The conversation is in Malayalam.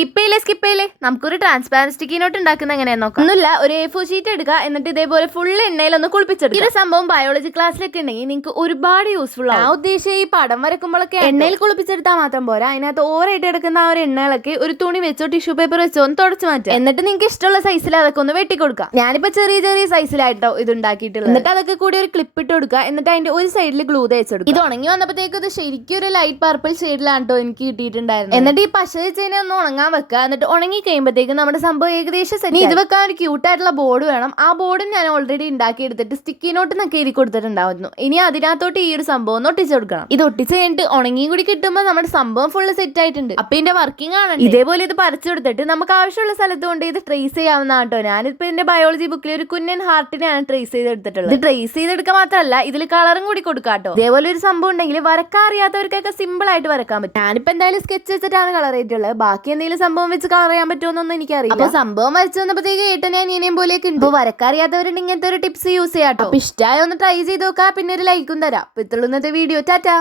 സ്കിപ്പയിലെ നമുക്കൊരു ട്രാൻസ്പാരന്റ് സ്റ്റിക്കി നോട്ട് ഉണ്ടാക്കുന്ന എങ്ങനെയാന്ന് നോക്കാം. ഒന്നുമില്ല, ഒരു A4 ഷീറ്റ് എടുക്കുക, എന്നിട്ട് ഇതേപോലെ ഫുൾ എണ്ണയിലൊന്ന് കുളിപ്പിച്ചെടുക്കുക. ഈ സംഭവം ബയോളജി ക്ലാസ്സിലൊക്കെ ഉണ്ടെങ്കിൽ നിങ്ങൾക്ക് ഒരുപാട് യൂസ്ഫുൾ ആവും. ഞാൻ ഉദ്ദേശിച്ച ഈ പടം വരക്കുമ്പോഴൊക്കെ എണ്ണയിൽ കുളിപ്പിച്ചെടുത്താൽ മാത്രം പോരാ, അതിനകത്ത് ഓവറായിട്ട് എടുക്കുന്ന ആ ഒരു എണ്ണകളൊക്കെ ഒരു തുണി വെച്ചോ ടിഷ്യൂ പേപ്പർ വെച്ചോ ഒന്ന് തുടച്ചു മാറ്റുക. എന്നിട്ട് നിങ്ങൾക്ക് ഇഷ്ടമുള്ള സൈസിൽ അതൊക്കെ ഒന്ന് വെട്ടിക്കൊടുക്കാം. ഞാനിപ്പോ ചെറിയ സൈസിലായിട്ടോ ഇത് ഉണ്ടാക്കിയിട്ടുള്ളത്. എന്നിട്ട് അതൊക്കെ കൂടി ഒരു ക്ലിപ്പ് ഇട്ട് കൊടുക്കുക. എന്നിട്ട് അതിന്റെ ഒരു സൈഡിൽ ഗ്ലൂ തേച്ചെടുക്കുക. ഇത് ഉണങ്ങി വന്നപ്പോഴത്തേക്ക് ഇത് ശരിക്കും ഒരു ലൈറ്റ് പർപ്പിൾ ഷെയ്ഡിലാണ് കേട്ടോ എനിക്ക് കിട്ടിയിട്ടുണ്ടായിരുന്നു. എന്നിട്ട് ഈ പശ വെച്ചതിനെ ഒന്ന് ഉണങ്ങാൻ വെക്കുക. എന്നിട്ട് ഉണങ്ങി കഴിയുമ്പോഴത്തേക്ക് നമ്മുടെ സംഭവം ഏകദേശം സെറ്റ്. ഇത് വെക്കാൻ ഒരു ക്യൂട്ടായിട്ടുള്ള ബോർഡ് വേണം. ആ ബോർഡും ഞാൻ ഓൾറെഡി ഉണ്ടാക്കി എടുത്തിട്ട് സ്റ്റിക്കി നോട്ട് എന്നൊക്കെ എഴുതി കൊടുത്തിട്ടുണ്ടായിരുന്നു. ഇനി അതിനകത്തോട്ട് ഈ ഒരു സംഭവം ഒന്ന് ഒട്ടിച്ചു കൊടുക്കണം. ഇത് ഒട്ടിച്ച് കഴിഞ്ഞിട്ട് ഉണങ്ങിയും കൂടി കിട്ടുമ്പോൾ നമ്മുടെ സംഭവം ഫുള്ള് സെറ്റ് ആയിട്ടുണ്ട്. അപ്പൊ ഇതിന്റെ വർക്കിംഗ് ആണ്. ഇതേപോലെ ഇത് പറിച്ചു കൊടുത്തിട്ട് നമുക്ക് ആവശ്യമുള്ള സ്ഥലത്ത് കൊണ്ട് ഇത് ട്രേസ് ചെയ്യാവുന്ന കേട്ടോ. ഞാനിപ്പോ എന്റെ ബയോളജി ബുക്കിൽ ഒരു കുഞ്ഞൻ ഹാർട്ടിനെയാണ് ട്രേസ് ചെയ്തെടുത്തിട്ടുള്ളത്. ഇത് ട്രേസ് ചെയ്തെടുക്കാൻ മാത്രമല്ല ഇതിൽ കളറും കൂടി കൊടുക്കാട്ടോ. ഇതേപോലെ ഒരു സംഭവം ഉണ്ടെങ്കിൽ വരക്കാൻ അറിയാത്തവർക്കൊക്കെ സിമ്പിൾ ആയിട്ട് വരക്കാൻ പറ്റും. ഞാനിപ്പോ എന്തായാലും സ്കെച്ച് വെച്ചിട്ടാണ് കളർ ചെയ്തിട്ടുള്ളത്. ബാക്കി എന്തെങ്കിലും സംഭവം വെച്ച് കളർ ചെയ്യാൻ പറ്റുമെന്നൊന്നും എനിക്കറിയില്ല. അപ്പൊ സംഭവം വരച്ചു വന്നപ്പോഴത്തേക്ക് ഏട്ടനെ അനിയനെയും പോലെയൊക്കെ ഉണ്ട്. വരക്കറിയാത്തവരുണ്ട് ഇങ്ങനത്തെ ഒരു ടിപ്സ് യൂസ് ചെയ്യാട്ടോ. ഇഷ്ടമായ ഒന്ന് ട്രൈ ചെയ്ത് നോക്കാം. പിന്നെ ഒരു ലൈക്കും തരാം. ഇപ്പൊ ഇത്രയുള്ള ഇന്നത്തെ വീഡിയോ. ടാറ്റാ.